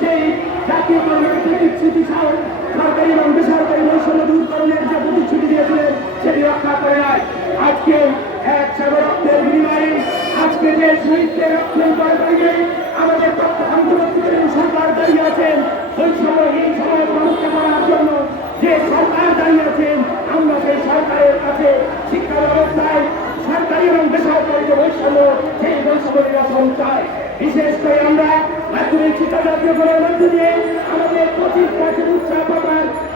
সেই জাতীয় কর্মীর প্রতিশ্রুতি সরকারি এবং বেসরকারি বৈষম্য দূরকরণের যে প্রতিশ্রুতি দিয়েছিলেন রক্ষা করে আজকে এক সাগর রক্তের বিনিময়ে আজকে যে শহীদদের রক্ষণ করে আমাদের অন্তর্বর্তীকালীন সরকার দাঁড়িয়ে আছেন বৈষম্যহীন সমাজ ব্যবস্থা করার জন্য যে সরকার দাঁড়িয়ে আছেন আমরা সেই সরকারের কাছে শিক্ষা ব্যবস্থায় সরকারি এবং বেসরকারি যে বৈষম্য নিরসন চাই বিশেষ করে আমরা মাধ্যমিক শিক্ষা জাতীয় করার মধ্য দিয়ে আমাদের পঁচিশ বছর উৎসাহ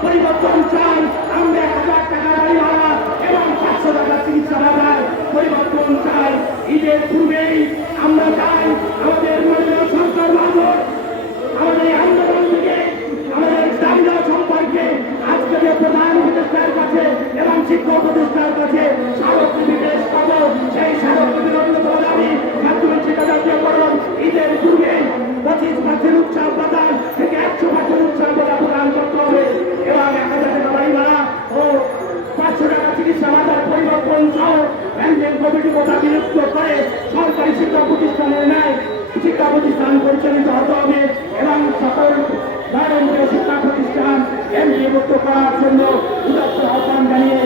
পরিবর্তন চাই আমরা হাজার টাকা বাড়ি ভাড়া এবং পাঁচশো টাকা চিকিৎসা ভাড়ার পরিবর্তন চাই ঈদের পূর্বেই আমরা চাই আমাদের মাননীয় সরকার বাবদ আমাদের আন্দোলন থেকে আমাদের চাহিদা সম্পর্কে আজকে প্রধান উপদেষ্টার কাছে এবং শিক্ষক উপদেষ্টার কাছে প্যান্ডেল কমিটি কথা বিলুপ্ত করে সরকারি শিক্ষা প্রতিষ্ঠানের ন্যায় শিক্ষা প্রতিষ্ঠান পরিচালিত হতে হবে এবং সকল ধরনের শিক্ষা প্রতিষ্ঠান এমপিভুক্ত করার জন্য আহ্বান জানিয়ে